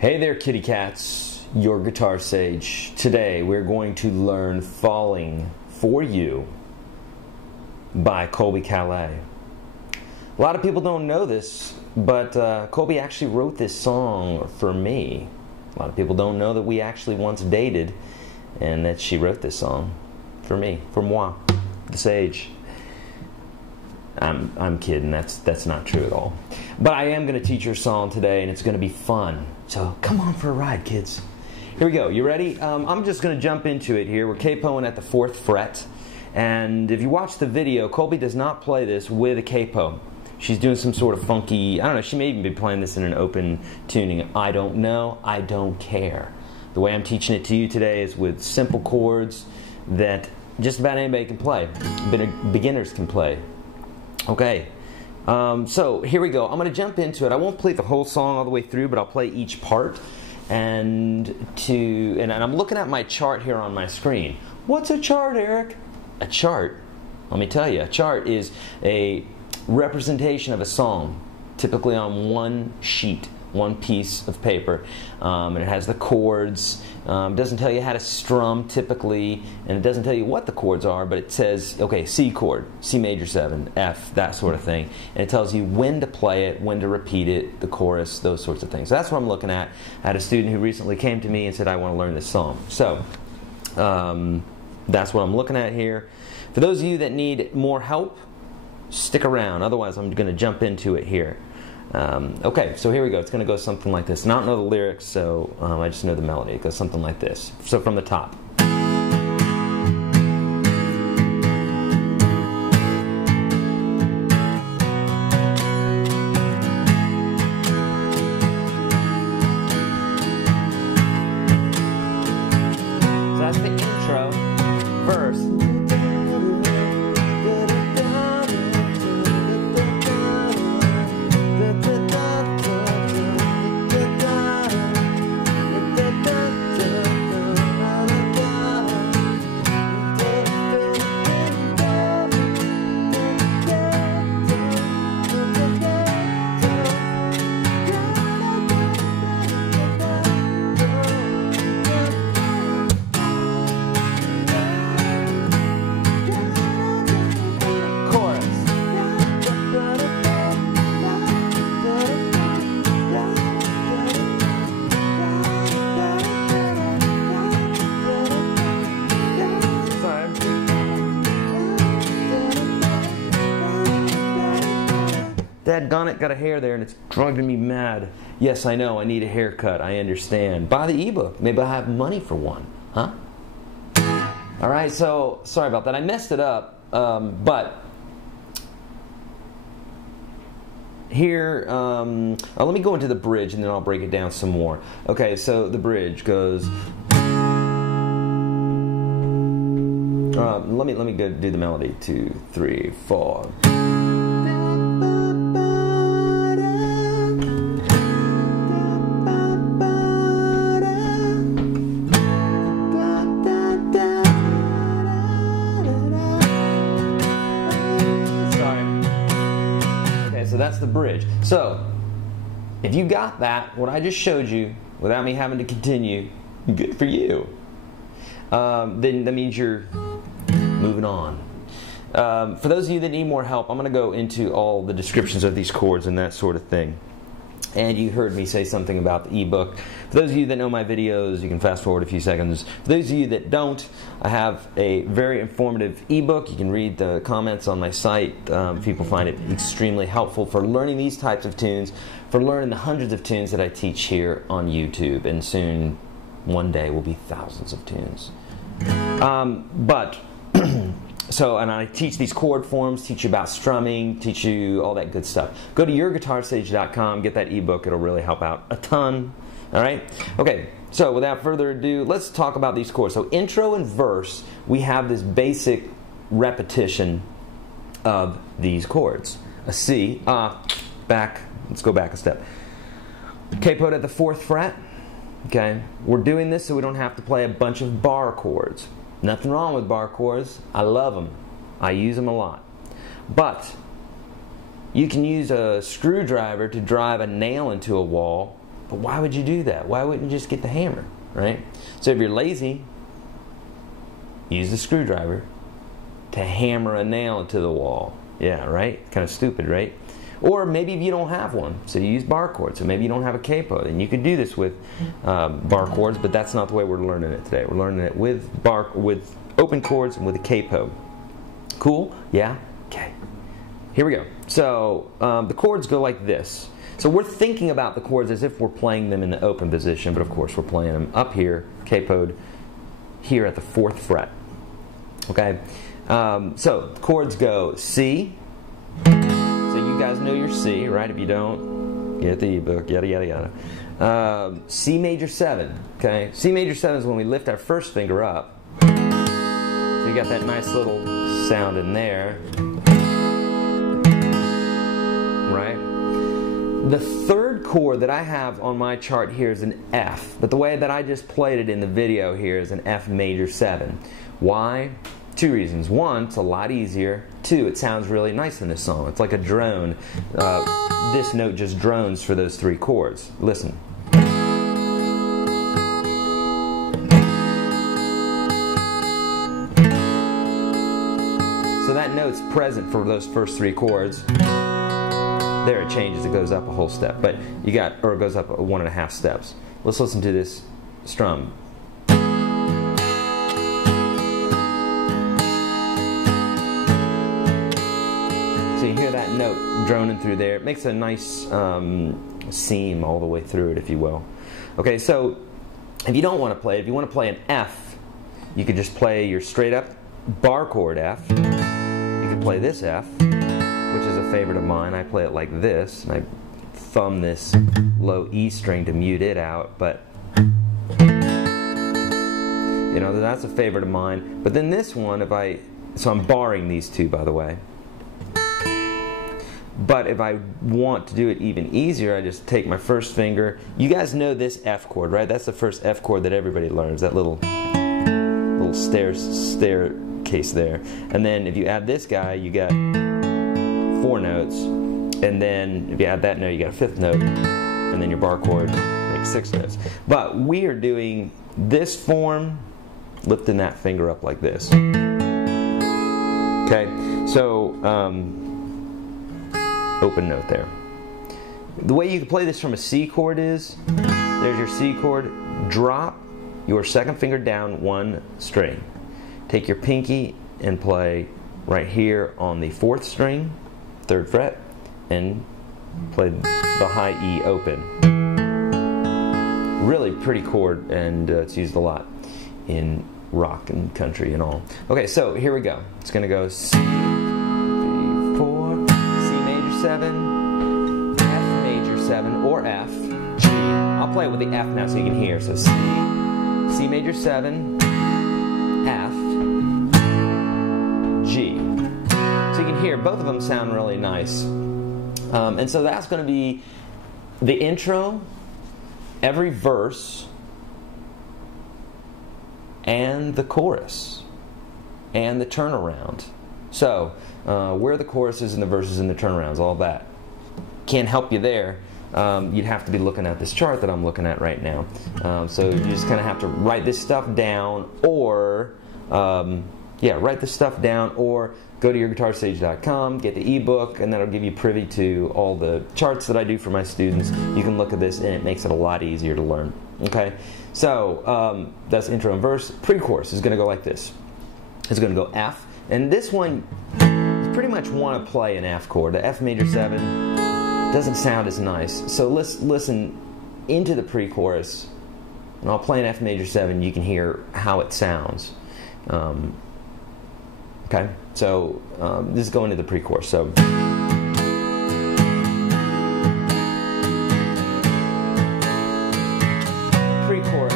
Hey there, kitty cats. Your Guitar Sage. Today we're going to learn Falling for You by Colbie Caillat. A lot of people don't know this, but Colbie actually wrote this song for me. A lot of people don't know that we actually once dated and that she wrote this song for me, for moi, the sage. I'm kidding, that's not true at all. But I am going to teach her a song today, and it's going to be fun. So come on for a ride, kids. Here we go. You ready? I'm just going to jump into it here. We're capoing at the 4th fret. And if you watch the video, Colbie does not play this with a capo. She's doing some sort of funky, I don't know, she may even be playing this in an open tuning. I don't know. I don't care. The way I'm teaching it to you today is with simple chords that just about anybody can play. Beginners can play. Okay, so here we go. I'm going to jump into it. I won't play the whole song all the way through, but I'll play each part. And I'm looking at my chart here on my screen. What's a chart, Eric? A chart, let me tell you, a chart is a representation of a song, typically on one sheet, one piece of paper. And it has the chords. It doesn't tell you how to strum typically, and it doesn't tell you what the chords are, but it says, okay, C chord, C major 7, F, that sort of thing. And it tells you when to play it, when to repeat it, the chorus, those sorts of things. So that's what I'm looking at. I had a student who recently came to me and said, I want to learn this song. So that's what I'm looking at here. For those of you that need more help, stick around. Otherwise, I'm going to jump into it here. Okay, so here we go. It's going to go something like this. And I don't know the lyrics, so I just know the melody. It goes something like this. So from the top. So that's the intro, verse. Dadgone, got a hair there and it's driving me mad. Yes, I know, I need a haircut, I understand. Buy the ebook, maybe I'll have money for one, huh? Alright, so, sorry about that, I messed it up, but here, let me go into the bridge and then I'll break it down some more. Okay, so the bridge goes, let me go do the melody, 2, 3, 4. That's the bridge. So, if you got that, what I just showed you, without me having to continue, good for you. Then that means you're moving on. For those of you that need more help, I'm going to go into all the descriptions of these chords and that sort of thing. And you heard me say something about the ebook. For those of you that know my videos, you can fast forward a few seconds. For those of you that don't, I have a very informative ebook. You can read the comments on my site. People find it extremely helpful for learning these types of tunes, for learning the hundreds of tunes that I teach here on YouTube. And soon, one day, will be thousands of tunes. And I teach these chord forms, teach you about strumming, teach you all that good stuff. Go to YourGuitarSage.com, get that ebook. It'll really help out a ton. All right? Okay, so without further ado, let's talk about these chords. So intro and verse, we have this basic repetition of these chords. A C, back, let's go back a step. Capoed at the 4th fret. Okay, we're doing this so we don't have to play a bunch of bar chords. Nothing wrong with bar chords. I love them. I use them a lot. But you can use a screwdriver to drive a nail into a wall But why would you do that? Why wouldn't you just get the hammer, right? So if you're lazy, use the screwdriver to hammer a nail into the wall. Yeah, right? Kind of stupid, right? Or maybe if you don't have one, so you use bar chords. So maybe you don't have a capo, then you could do this with bar chords, but that's not the way we're learning it today. We're learning it with open chords and with a capo. Cool? Yeah? Okay. Here we go. So the chords go like this. So we're thinking about the chords as if we're playing them in the open position, but of course we're playing them up here, capoed, here at the 4th fret. Okay? So the chords go C. So you guys know your C, right? If you don't, get the ebook, yada, yada, yada. C major 7, okay? C major 7 is when we lift our first finger up. So you got that nice little sound in there, right? The 3rd chord that I have on my chart here is an F, but the way that I just played it in the video here is an F major 7. Why? 2 reasons. 1, it's a lot easier. 2, it sounds really nice in this song. It's like a drone. This note just drones for those 3 chords. Listen. So that note's present for those first 3 chords. There it changes. It goes up a whole step. But you got, or it goes up 1.5 steps. Let's listen to this strum. So you hear that note droning through there. It makes a nice seam all the way through it, if you will. Okay, so if you don't want to play it, if you want to play an F, you could just play your straight up bar chord F. You could play this F, which is a favorite of mine. I play it like this, and I thumb this low E string to mute it out, but you know, that's a favorite of mine. But then this one, so I'm barring these 2, by the way. But if I want to do it even easier, I just take my first finger. You guys know this F chord, right? That's the first F chord that everybody learns, that little staircase there. And then if you add this guy, you got 4 notes. And then if you add that note, you got a 5th note. And then your bar chord makes 6 notes. But we are doing this form, lifting that finger up like this. Okay, so open note there. The way you can play this from a C chord is, there's your C chord, drop your 2nd finger down 1 string. Take your pinky and play right here on the 4th string, 3rd fret, and play the high E open. Really pretty chord, and it's used a lot in rock and country and all. Okay, so here we go. It's going to go C, 3, 4, 7, F major 7, or F, G. I'll play it with the F now so you can hear. So C, C major 7, F, G. So you can hear both of them sound really nice. And so that's going to be the intro, every verse, and the chorus, and the turnaround. So, where are the choruses and the verses and the turnarounds, all that. Can't help you there. You'd have to be looking at this chart that I'm looking at right now. So you just kind of have to write this stuff down, or write this stuff down, or go to YourGuitarSage.com, get the ebook, and that'll give you privy to all the charts that I do for my students. You can look at this, and it makes it a lot easier to learn. Okay, so that's intro and verse. Pre-chorus is going to go like this. It's going to go F. And this one, you pretty much want to play an F chord. The F major 7 doesn't sound as nice. So let's listen into the pre-chorus, and I'll play an F major 7. You can hear how it sounds. Okay, so this is going to the pre-chorus. So pre-chorus.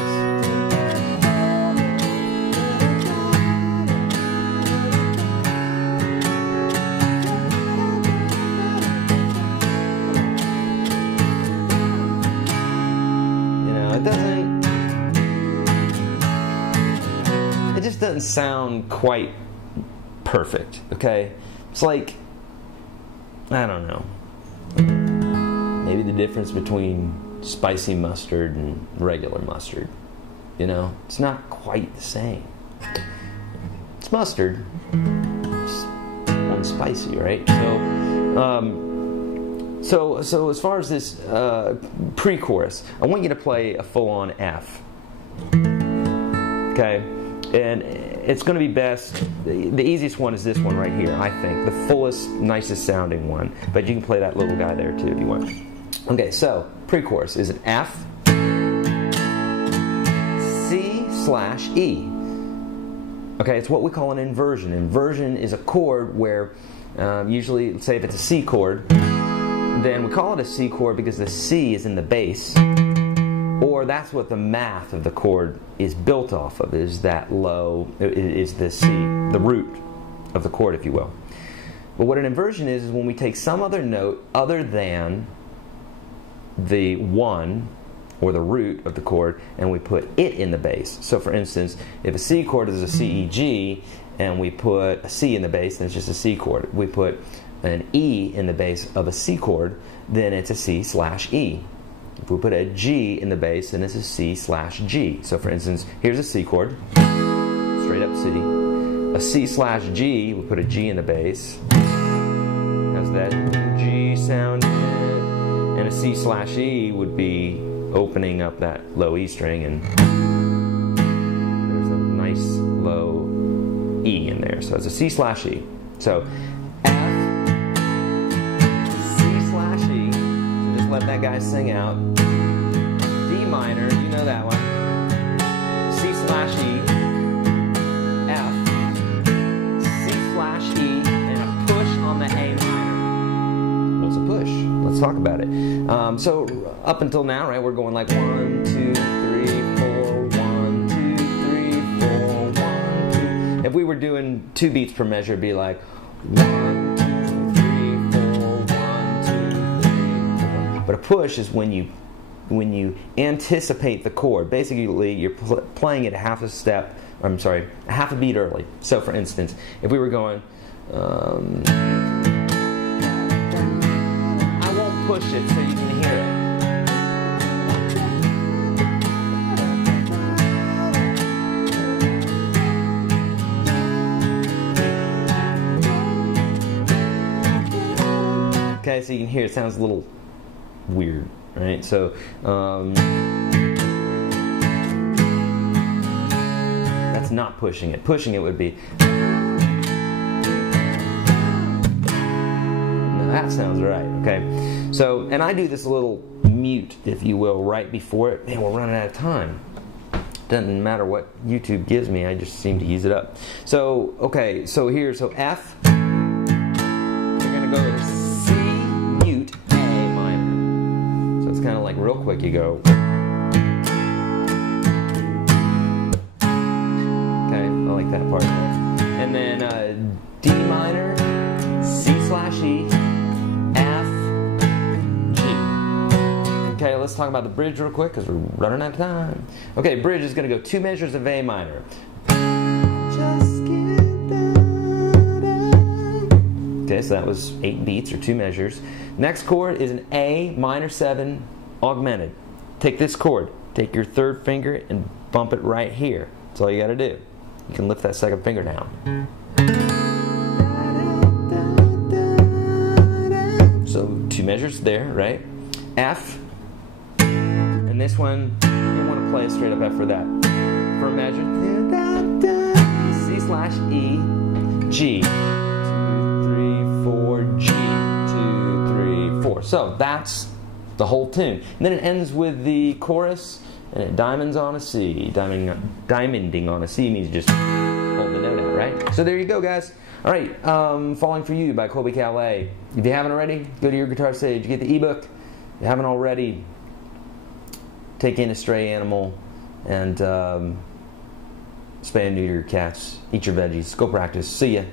Doesn't sound quite perfect, okay? It's like, I don't know, maybe the difference between spicy mustard and regular mustard. You know, it's not quite the same. It's mustard, just one spicy, right? So as far as this pre-chorus, I want you to play a full-on F. Okay, and it's going to be best. The easiest one is this one right here, I think, the fullest, nicest sounding one. But you can play that little guy there too if you want. Okay, so pre-chorus is an F, C/E. Okay, it's what we call an inversion. Inversion is a chord where usually, say if it's a C chord, then we call it a C chord because the C is in the bass, or that's what the math of the chord is built off of, is that low, is the C, the root of the chord, if you will. But what an inversion is when we take some other note other than the one, or the root of the chord, and we put it in the bass. So for instance, if a C chord is a C, E, G, and we put a C in the bass, then it's just a C chord. We put an E in the bass of a C chord, then it's a C/E. If we put a G in the bass, then it's a C/G. So for instance, here's a C chord, straight up C. A C/G, we put a G in the bass, has that G sound in it, and a C/E would be opening up that low E string, and there's a nice low E in there. So it's a C/E. So let that guy sing out. D minor, you know that one. C/E, F, C/E, and a push on the A minor. What's a push? Let's talk about it. So up until now, right, we're going like 1, 2, 3, 4, 1, 2, 3, 4, 1, 2. If we were doing 2 beats per measure, it'd be like 1, 2, 3, 4, 1, 2, 3, 4. But a push is when you anticipate the chord. Basically, you're playing it a half a beat early. So for instance, if we were going, I won't push it so you can hear it. Okay, so you can hear it sounds a little weird, right? So that's not pushing it. Pushing it would be, now that sounds right, okay? So, and I do this little mute, if you will, right before it. Man, we're running out of time. Doesn't matter what YouTube gives me, I just seem to use it up. So, okay, so here, so F, you're gonna go C, mute, A minor. So it's kind of like real quick, you go. Okay, I like that part there. And then D minor, C/E, F, G. Okay, let's talk about the bridge real quick because we're running out of time. Okay, bridge is going to go 2 measures of A minor. Just get that. Okay, so that was 8 beats or 2 measures. Next chord is an A minor 7 augmented. Take this chord, take your 3rd finger and bump it right here. That's all you got to do. You can lift that 2nd finger down. So 2 measures there, right? F. And this one, you don't want to play a straight up F for that. For a measure, C/E, G. 2, 3, 4, G. 2, 3, 4. So that's the whole tune. And then it ends with the chorus, and it diamonds on a C. Diamonding on a C means just hold the note out, right? So there you go, guys. All right, Falling For You by Colbie Caillat. If you haven't already, go to YourGuitarSage, get the ebook. If you haven't already, take in a stray animal and spay and neuter your cats. Eat your veggies. Go practice. See ya.